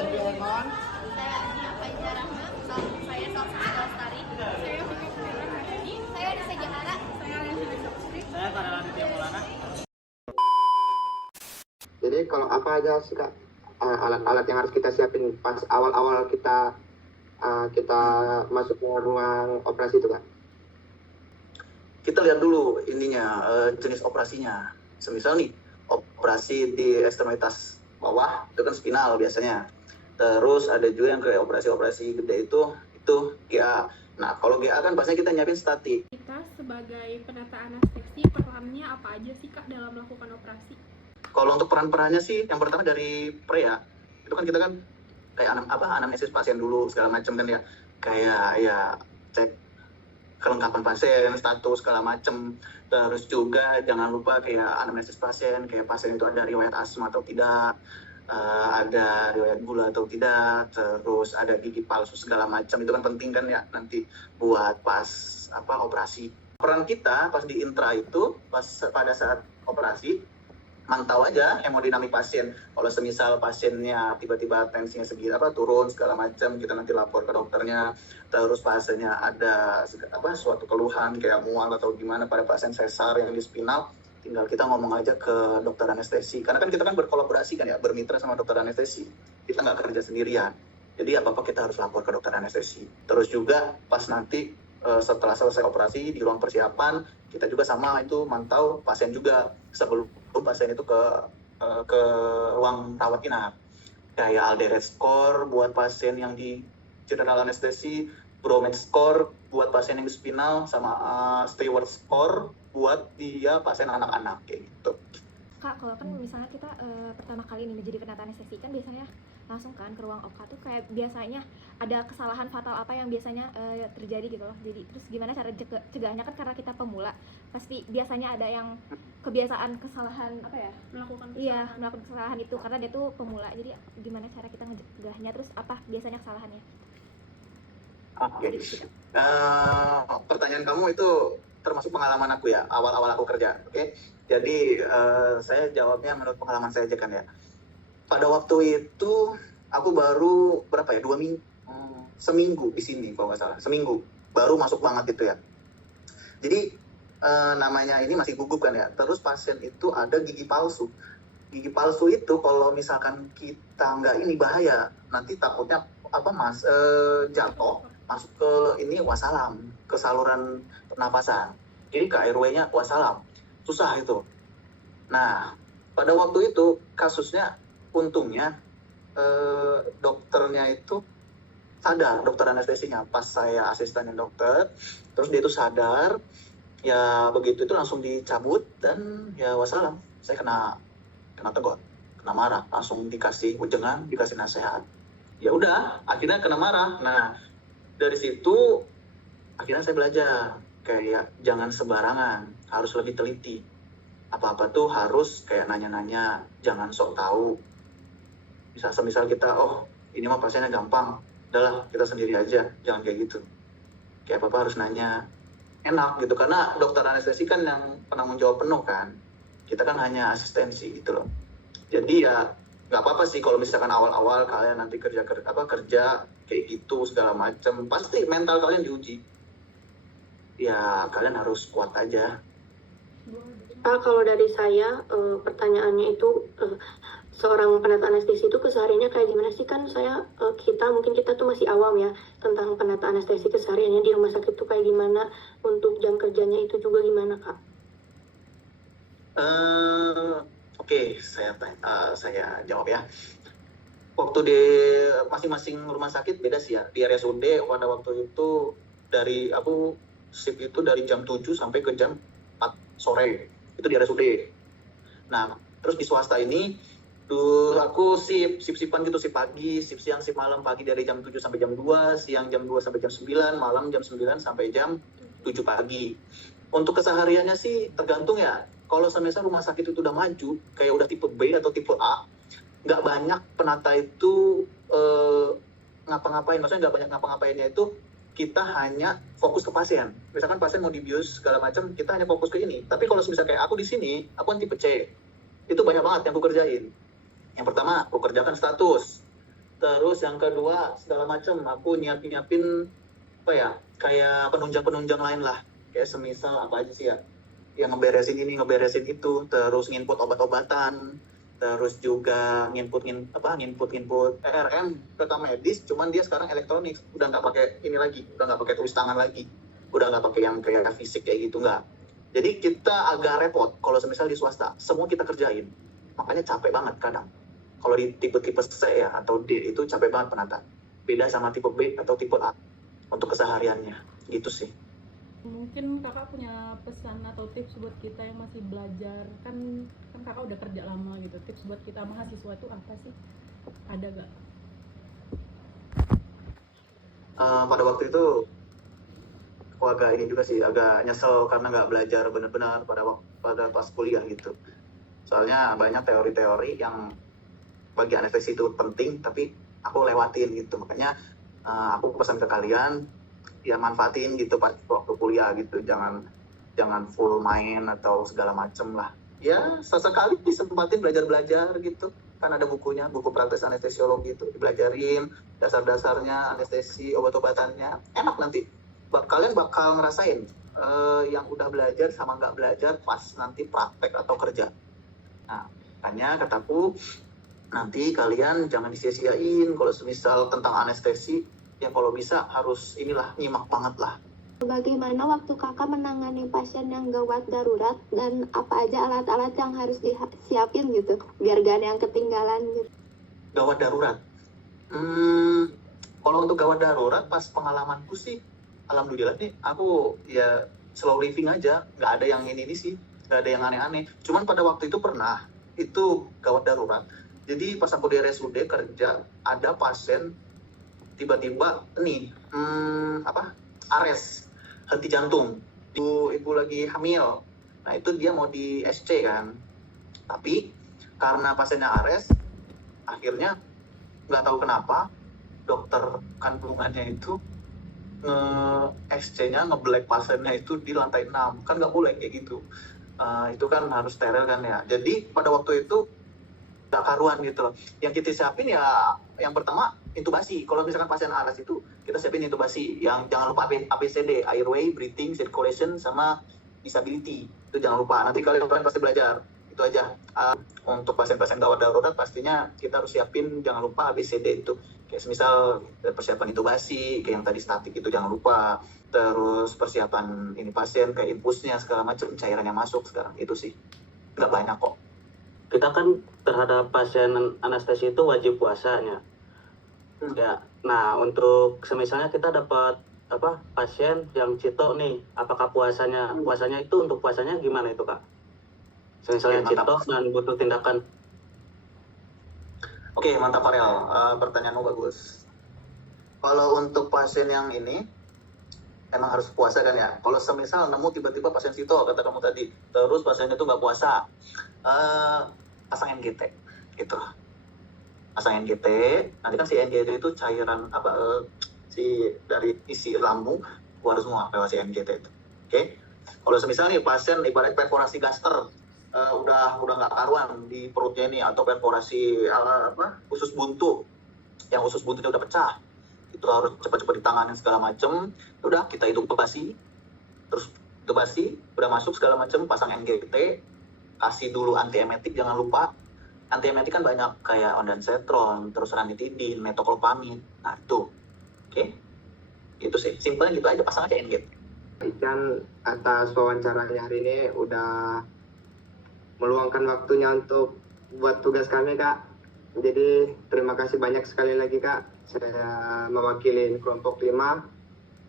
Perkenalkan. Saya Nia Faizah Rahma. Saya Salsabila Lestari. Saya Fikri Rahmadi. Saya Risa Jahara. Saya Lena Jokstri. Saya Farel Aditya Maulana. Jadi kalau apa aja sih Kak alat-alat yang harus kita siapin pas awal-awal kita masuk ke ruang operasi itu Kak? Kita lihat dulu ininya jenis operasinya. Semisal nih operasi di ekstremitas bawah itu kan spinal biasanya. Terus ada juga yang kayak operasi gede itu GA. Nah kalau GA kan pastinya kita nyiapin statik. Kita sebagai penata anestesi perannya apa aja sih Kak dalam melakukan operasi? Kalau untuk peran-perannya sih yang pertama dari pre ya. Itu kan kita kan kayak anamnesis pasien dulu segala macam kan ya. Kayak ya cek kelengkapan pasien, status segala macam. Terus juga jangan lupa kayak anamnesis pasien, kayak pasien itu ada riwayat asma atau tidak, ada riwayat gula atau tidak, terus ada gigi palsu segala macam. Itu kan penting kan ya nanti buat pas operasi. Peran kita pas di intra itu pada saat operasi mantau aja hemodinamik pasien. Kalau semisal pasiennya tiba-tiba tensinya turun segala macam, kita nanti lapor ke dokternya. Terus pasiennya ada suatu keluhan kayak mual atau gimana pada pasien sesar yang di spinal, tinggal kita ngomong aja ke dokter anestesi. Karena kan kita kan berkolaborasi kan ya, bermitra sama dokter anestesi. Kita nggak kerja sendirian. Jadi apa-apa kita harus lapor ke dokter anestesi. Terus juga pas nanti setelah selesai operasi di ruang persiapan, kita juga sama itu mantau pasien juga sebelum pasien itu ke ruang rawat inap. Kayak Alderet score buat pasien yang di general anestesi, Bromed score buat pasien yang di spinal, sama Stewart score buat dia pasien anak-anak kayak gitu. Kak, kalau kan misalnya kita pertama kali ini menjadi penata anestesi kan biasanya langsung kan ke ruang OK tuh kayak biasanya ada kesalahan fatal apa yang biasanya terjadi gitu loh. Jadi terus gimana cara cegahnya kan karena kita pemula pasti biasanya ada yang kebiasaan kesalahan melakukan kesalahan itu karena dia tuh pemula. Jadi gimana cara kita ngecegahnya, terus apa biasanya kesalahannya? Oke. Pertanyaan kamu itu termasuk pengalaman aku ya, awal-awal aku kerja. Oke. Jadi saya jawabnya menurut pengalaman saya aja kan ya. Pada waktu itu aku baru 2 minggu, seminggu di sini kalau nggak salah, seminggu baru masuk banget itu ya. Jadi namanya ini masih gugup kan ya. Terus pasien itu ada gigi palsu. Gigi palsu itu kalau misalkan kita nggak ini bahaya, nanti takutnya jatuh masuk ke ini wasalam, ke saluran pernapasan. Jadi ke airway-nya wasalam. Susah itu. Nah, pada waktu itu kasusnya untungnya dokternya itu sadar, dokter anestesinya pas saya asistennya dokter, terus dia itu sadar, ya begitu itu langsung dicabut dan ya wassalam. Saya kena tegur, kena marah, langsung dikasih ujengan, dikasih nasihat. Ya udah, akhirnya kena marah. Nah, dari situ akhirnya saya belajar kayak jangan sembarangan, harus lebih teliti. Apa-apa tuh harus kayak nanya-nanya, jangan sok tahu. Misal kita, ini mah pasiennya gampang, udahlah kita sendiri aja, jangan kayak gitu. Kayak apa-apa harus nanya, enak gitu, karena dokter anestesi kan yang penanggung jawab penuh kan. Kita kan hanya asistensi gitu loh. Jadi ya nggak apa-apa sih kalau misalkan awal-awal kalian nanti kerja kayak gitu segala macam, pasti mental kalian diuji. Ya kalian harus kuat aja. Kalau dari saya, pertanyaannya itu seorang penata anestesi itu kesehariannya kayak gimana sih? Kan kita tuh masih awam ya tentang penata anestesi, kesehariannya di rumah sakit tuh kayak gimana, untuk jam kerjanya itu juga gimana Kak? Oke, saya jawab ya. Waktu di masing-masing rumah sakit beda sih ya. Di RSUD pada waktu itu aku shift itu dari jam 7 sampai ke jam 4 sore. Itu di RSUD. Nah, terus di swasta ini aku shift-shiftan gitu, shift pagi, shift siang, shift malam. Pagi dari jam 7 sampai jam 2, siang jam 2 sampai jam 9, malam jam 9 sampai jam 7 pagi. Untuk kesehariannya sih tergantung ya. Kalau semisal rumah sakit itu udah maju, kayak udah tipe B atau tipe A, nggak banyak penata itu ngapa-ngapain. Maksudnya nggak banyak ngapa-ngapainnya itu, kita hanya fokus ke pasien. Misalkan pasien mau dibius segala macam, kita hanya fokus ke ini. Tapi kalau misalnya kayak aku di sini, aku kan tipe C. Itu banyak banget yang aku kerjain. Yang pertama, aku kerjakan status. Terus yang kedua segala macam aku nyiapin apa ya, kayak penunjang lain lah, kayak semisal apa aja sih ya, yang ngeberesin ini ngeberesin itu, terus nginput obat-obatan, terus juga nginput ERM rekam medis, cuman dia sekarang elektronik, udah nggak pakai ini lagi, udah nggak pakai tulis tangan lagi, udah nggak pakai yang kayak fisik kayak gitu, nggak. Jadi kita agak repot kalau semisal di swasta semua kita kerjain, makanya capek banget kadang. Kalau di tipe-tipe C ya atau D itu capek banget penata, beda sama tipe B atau tipe A untuk kesehariannya gitu sih. Mungkin kakak punya pesan atau tips buat kita yang masih belajar, kan kakak udah kerja lama gitu, tips buat kita mahasiswa itu apa sih, ada gak? Pada waktu itu aku agak ini juga sih, agak nyesel karena nggak belajar benar-benar pada pas kuliah gitu. Soalnya banyak teori-teori yang bagi anestesi itu penting tapi aku lewatin gitu. Makanya aku pesan ke kalian ya manfaatin gitu waktu kuliah gitu, jangan full main atau segala macem lah. Ya sesekali disempatin belajar gitu, kan ada bukunya, buku praktis anestesiologi itu, dibelajarin dasar-dasarnya anestesi, obat-obatannya, enak nanti. Kalian bakal ngerasain yang udah belajar sama nggak belajar pas nanti praktek atau kerja. Nah, makanya kataku nanti kalian jangan disia-siain kalau semisal tentang anestesi, ya kalau bisa harus inilah, nyimak banget lah. Bagaimana waktu kakak menangani pasien yang gawat darurat dan apa aja alat-alat yang harus disiapin gitu biar gak ada yang ketinggalan gitu? Gawat darurat, kalau untuk gawat darurat pas pengalamanku sih alhamdulillah nih aku ya slow living aja, nggak ada yang ini sih, nggak ada yang aneh-aneh. Cuman pada waktu itu pernah itu gawat darurat, jadi pas aku di RSUD kerja ada pasien tiba-tiba nih ARES, henti jantung, ibu lagi hamil. Nah itu dia mau di SC kan, tapi karena pasiennya ARES akhirnya nggak tahu kenapa dokter kandungannya itu SC-nya nge-black pasiennya itu di lantai 6, kan nggak boleh kayak gitu. Itu kan harus steril kan ya, jadi pada waktu itu nggak karuan gitu loh. Yang kita siapin ya yang pertama intubasi. Kalau misalkan pasien ARES itu kita siapin intubasi, yang jangan lupa ABCD, airway, breathing, circulation, sama disability, itu jangan lupa. Nanti kalian pasti belajar itu aja. Untuk pasien-pasien gawat darurat pastinya kita harus siapin, jangan lupa ABCD itu, kayak misal persiapan intubasi kayak yang tadi statik itu jangan lupa, terus persiapan ini pasien kayak infusnya segala macam, cairan yang masuk sekarang itu sih nggak banyak kok. Kita kan terhadap pasien anestesi itu wajib puasanya. Ya, nah untuk semisalnya kita dapat pasien yang cito nih, apakah puasanya itu untuk puasanya gimana itu kak? Misalnya cito dan butuh tindakan. Oke, mantap Farel, pertanyaanmu bagus. Kalau untuk pasien yang ini emang harus puasa kan ya. Kalau semisal nemu tiba-tiba pasien cito kata kamu tadi, terus pasiennya itu nggak puasa, pasang NGT gitu. Pasang NGT, nanti kan si NGT itu cairan dari isi lambung keluar semua lewat si NGT itu. Oke. Kalau semisal nih pasien ibarat perforasi gaster, udah nggak karuan di perutnya ini, atau perforasi usus buntu, yang usus buntunya udah pecah, itu harus cepat-cepat ditanganin segala macem. Udah kita intubasi, terus intubasi udah masuk segala macem, pasang NGT, kasih dulu antiemetik, jangan lupa. Antiemetik kan banyak kayak ondansetron, terus ranitidin, metoclopramid. Nah itu, oke? Itu sih, simpelnya gitu aja, pasang aja NGT. Ican atas wawancaranya hari ini udah meluangkan waktunya untuk buat tugas kami kak. Jadi terima kasih banyak sekali lagi kak. Saya mewakili kelompok 5